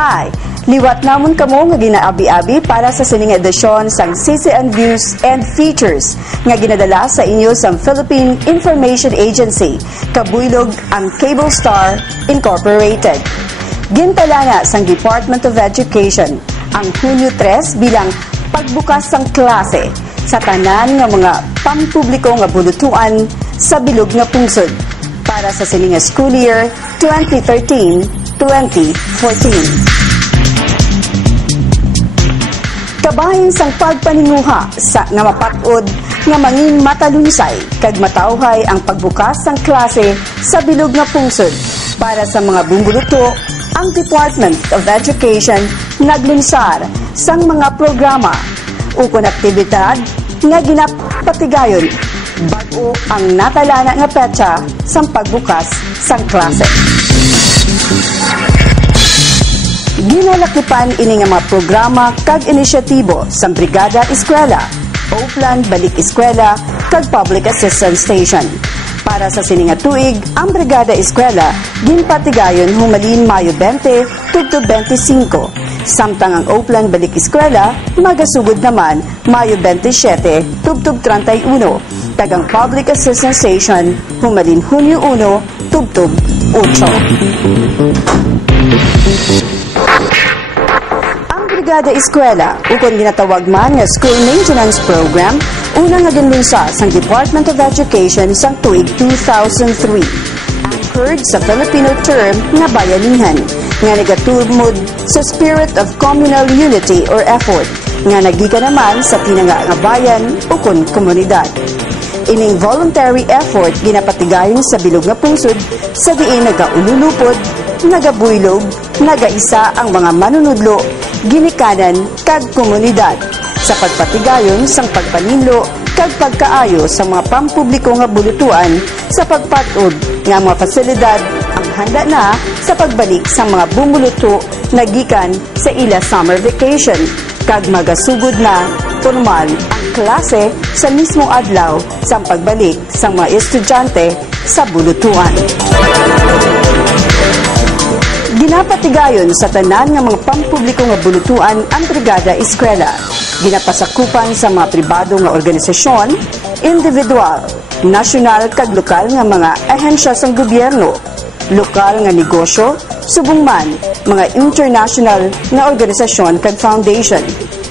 Hi! Liwat namon kamo nga ginaabi-abi para sa sining edisyon sang CCN Views and Features nga ginadala sa inyo sa Philippine Information Agency, kabuylog ang Cable Star Incorporated. Gintala na sang Department of Education ang Hunyo 3 bilang pagbukas sang klase sa tanan nga mga pampubliko nga bulutuan sa bilog nga pungsod para sa sining school year 2013-2014. Kabahin sang pagpaninguha sa nga mapatod nga mangin matalunsay kag matawhay ang pagbukas sang klase sa bilog nga pungsod para sa mga bumbuluto, ang Department of Education naglunsar sang mga programa ukon aktibidad nga ginapatigayon bag-o ang natalana nga petsa sang pagbukas sang klase. Ginalakipan ini nga mga programa kag inisyatibo sa Brigada Eskwela, Oplan Balik Eskwela kag Public Assistance Station. Para sa sininga tuig, ang Brigada Eskwela ginpatigayon humalin Mayo 20 tugtog 25. Samtang ang Oplan Balik Eskwela magasugod naman Mayo 27 tugtog 31. Tagang Public Assistance Station humalin Hunyo 1 tugtog 8. Brigada Eskwela, ukon ginatawag man nga School Maintenance Program, unang nga ginlunsa sang Department of Education sang tuig 2003. Anchored sa Filipino term nga bayanihan, nga nagatumod sa spirit of communal unity or effort, nga nagikan naman sa tinanga nga bayan ukon komunidad. Ining voluntary effort ginapatigayon sa bilog nga pungsod sa diin nagaululupod, nagabuylog, nagaisa ang mga manunudlo, ginikanan kag komunidad sa pagpatigayon sang pagpaninlo kag pagkaayo sa mga pampubliko nga bulutuan sa pagpatod nga mga pasilidad ang handa na sa pagbalik sa mga bumuluto na gikan sa ila summer vacation kag magasugod na formal ang klase sa mismong adlaw sa pagbalik sa mga estudyante sa bulutuan. Ginapatigayon sa tanan nga mga pampubliko nga bulutuan ang Brigada Eskwela. Ginapasakupan sa mga pribado nga organisasyon, individual, nasyonal kag lokal nga mga ahensya sang gobyerno, lokal nga negosyo, subong man mga international nga organisasyon kag foundation,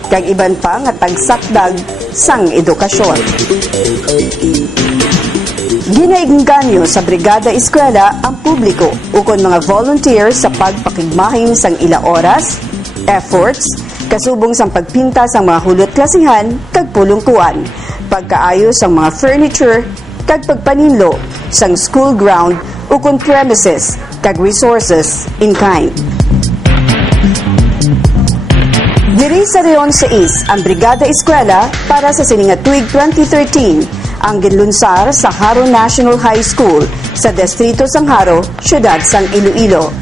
kag iban pa nga tagsakdag sang edukasyon. Ginaingganyo sa Brigada Eskwela ang publiko ukon mga volunteers sa pagpakigmahin sang ila oras, efforts, kasubong sang pagpinta sang mga hulot klasihan kag pulungkuan, pagkaayo sang mga furniture kag pagpaninlo sang school ground ukon premises kag resources in kind. Diri sa Reon 6 ang Brigada Eskwela para sa sininga tuig 2013 ang ginlunsar sa Haro National High School sa Distrito sang Haro, Siyudad sang Iloilo.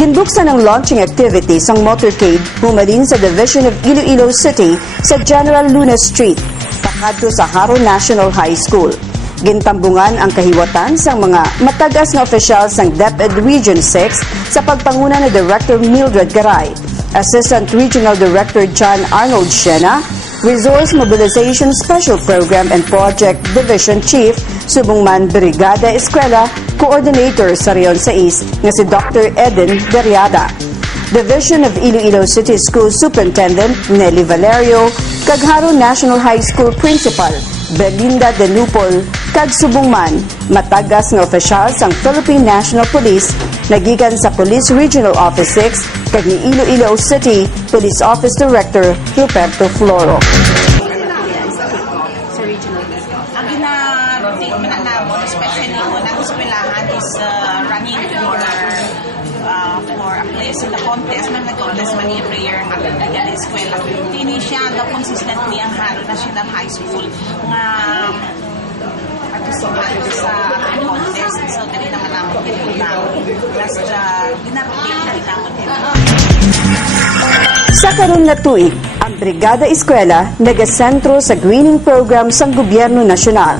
Ginbuksan ang launching activity sang motorcade humalin sa Division of Iloilo City sa General Luna Street, pakadto sa Haro National High School. Gintambungan ang kahiwatan sang mga matagas na opisyal sang DepEd Region 6 sa pagpanguna ni Director Mildred Garay, Assistant Regional Director John Arnold Siena, Resource Mobilization Special Program and Project Division Chief, subong man Brigada Eskwela, Coordinator sa Reon 6 nga si Dr. Eden Deriada. Division of Iloilo City School Superintendent Nelly Valerio, kag Haro National High School Principal Belinda De Lupol, kag subong man matagas nga opisyal sang Philippine National Police nagikan sa Police Regional Office 6 kag ni Iloilo City Police Office Director Ruperto Floro. Sa regional ang gina-take mananamo, especially kung ang eskwelahan is running for a place in the contest, man nag-contest man yung prayer ang Brigada Eskwela. Tini siya daw consistently ang Haro National High School nga participan sa contest. So, dali naman namin basta ginapagin na rin naman dito. Sa karon nga tuig, ang Brigada Eskwela nagasentro sa greening program sang Gobyerno Nasyonal.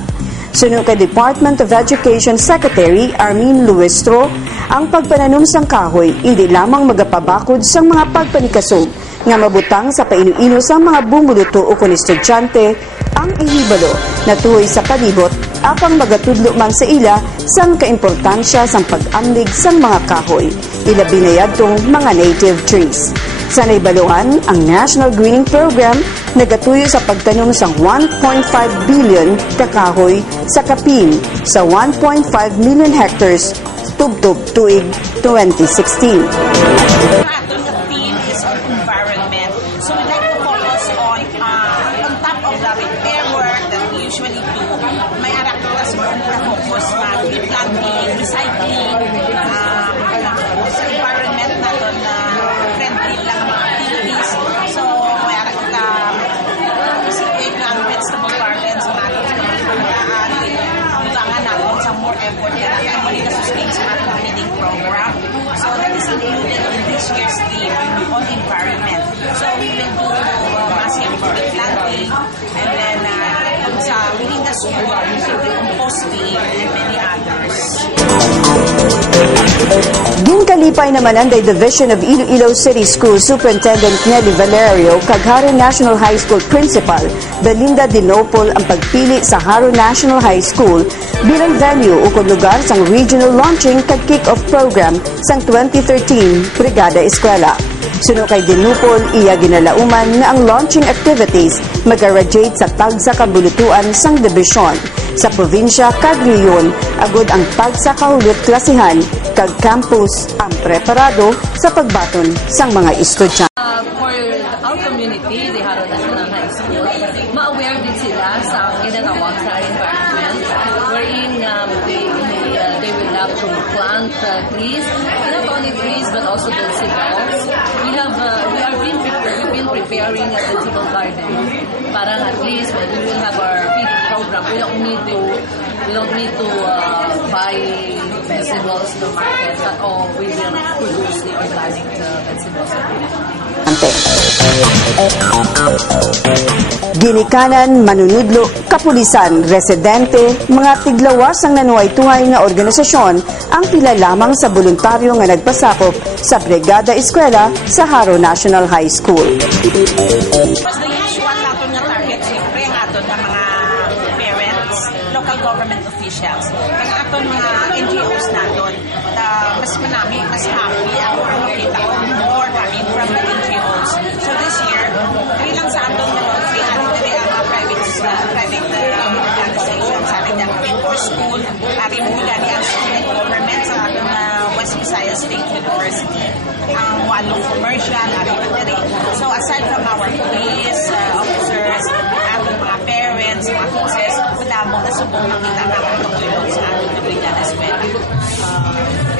Suno kay Department of Education Secretary Armin Luestro, ang pagpananom sang kahoy hindi lamang magapabakod sang mga pagpanikasog nga mabutang sa painu-ino sang mga bumuluto o kun estudyante ang ihibalo na tuhoy sa palibot apang magatudlo man sa ila sang kaimportansya sang pag-amlig sang mga kahoy, ilabi na yadtong mga native trees. Sa naibaluan, ang National Greening Program nagatuyo sa pagtanom sang 1.5 billion ka kahoy sa kapin sa 1.5 million hectares tubtob tuig 2016. Aton nga theme is on environment. So we like to focus on top of the repair work that we usually do. May arak tas mo na focus planting, recycling, sa environment naton na friendly lang mga activities. So may arak ta specific ng vegetable gardens sa natin sa pagkakaan. Ilangan natin sa more effort na natin mali na sustain sa ating feeding program. So that is included in this year's theme on environment. So we will do massive tree planting and then sa within the school, we will do composting and many others. Ginkalipay naman ang Division of Iloilo City School Superintendent Nelly Valerio kag Haro National High School Principal Belinda Dinopol ang pagpili sa Haro National High School bilang venue o kung lugar sang regional launching kag kick-off program sang 2013 Brigada Eskwela. Suno kay Dinopol, iya ginalauman nga ang launching activities mag-graduate sa tagsa kabulutuan sang dibisyon sa probinsya kag rehiyon agud ang tagsa kahulot klasihan kag campus ang preparado sa pagbaton sang mga estudyante. For our community, the Haro National High School, ma-aware din sila sa ginatawag sa environment wherein they will have to plant trees, not only trees but also vegetables. We've been preparing a vegetable garden para at least when we will have our feeding program, we don't need to buy vegetables to market at all. We will produce the organic vegetables. Ginikanan, manunudlo, kapulisan, residente, mga tiglawas ang nanuay-tuhay nga organisasyon ang pila lamang sa voluntaryo nga nagpasakop sa Brigada Eskwela sa Haro National High School. Mas the usual natin nga target, siyempre ang aton ng mga parents, local government officials, ang aton mga NGOs natin. Mas manami, mas happy ako kung makita ko more coming from the NGOs. So this year, hindi lang sa aton na launching, hindi ang mga private organizations, sa ating for school, ating mula ang student government sa ating West Visayas State University, ang walong commercial, ating so aside from our police officers, ating mga parents, mga teachers, wala mo na subong makita na pagtulong sa ating Brigada Eskwela.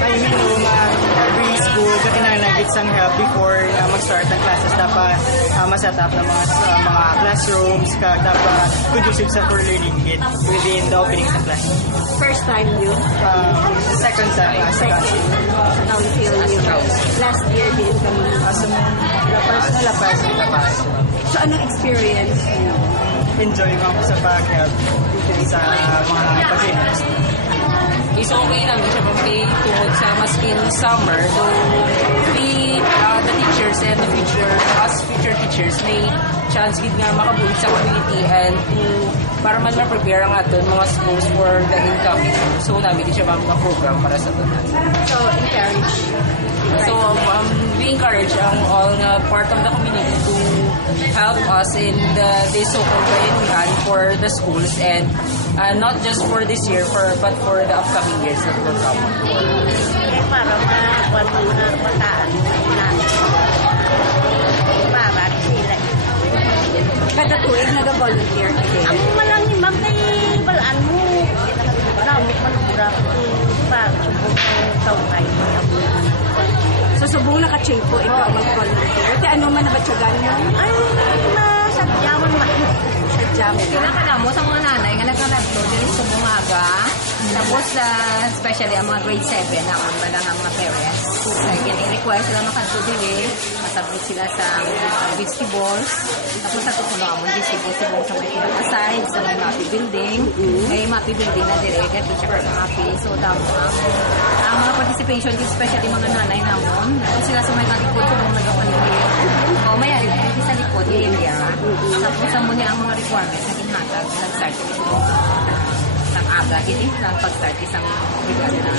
I mean, every school katinanagit sang help before mag-start ang classes dapat ma-set up ng mga classrooms kag dapat conducive sa for learning it within the opening ng class. First time you? Second time as a classroom. How you feel you? Last year din kami. Lapas. So anong experience niyo? Enjoy mo ako sa pag-help sa mga pasyentes. It's okay lang siya pag-pay tungkol sa maskin summer. So, the teachers and the future teachers may chance gid nga makabuhi sa community and para man ma-prepare ang aton mga schools for the incoming. So, namin din siya mga program para sa tunan. So, encourage. So, we encourage ang all part of the community to help us in the so-called bayanihan for the schools and not just for this year, but for the upcoming years that will come. Para makuha mga bataan namin. Para sila. Kada tuig nag-volunteer kasi. Ang malangin, ma'am, kay balaan mo. Ramot manura. Para subong taway. So, subong naka-chain po ikaw mag-volunteer. Kaya ano man nabatsagan mo? Ay, nasadyaman man. Sadyaman. Kailangan mo sa mga nanay nga nagkanadto, dili subong aga. Tapos, especially ang mga grade 7, naman ba lang ang mga parents. Require sila makadudili, masabit sila sa vegetables. Tapos, natutunan mo vegetables sa may pinaka-side, sa may MAPI building. May MAPI building na direct, at teacher sa MAPI. So, ang mga participation, especially mga nanay namon, tapos sila sa may malikod sa mga nagapanigil. O, may alipin sa likod, area. Tapos, sa muna ang mga requirements na ginhatag, nag-start ito. Isang aga, hindi lang pag-start isang brigada na.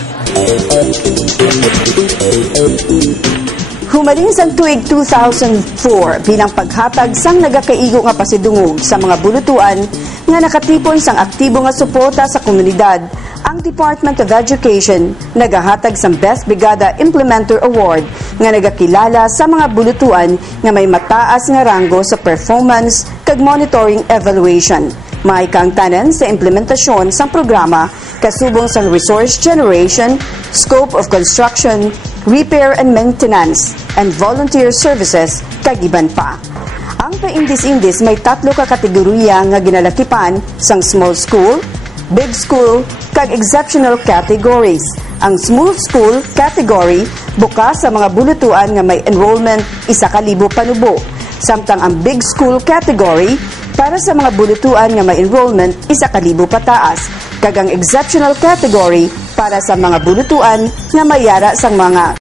Humaling sa tuig 2004 bilang paghatag sang nagakaigo nga pasidungog sa mga bulutuan nga nakatipon sang aktibo nga suporta sa komunidad, ang Department of Education nagahatag sang Best Brigada Implementer Award nga nagakilala sa mga bulutuan nga may mataas nga ranggo sa performance kag monitoring evaluation. May kaangtanan sa implementasyon sa programa kasubong sa resource generation, scope of construction, repair and maintenance, and volunteer services, kag iban pa. Ang paindis-indis may 3 ka kategorya nga ginalakipan sang small school, big school, kag exceptional categories. Ang small school category bukas sa mga bulutuan nga may enrollment 1,000 panubo, samtang ang big school category para sa mga bulutuan nga may enrollment 1,000 pataas, kag ang exceptional category para sa mga bulutuan nga may yara sang mga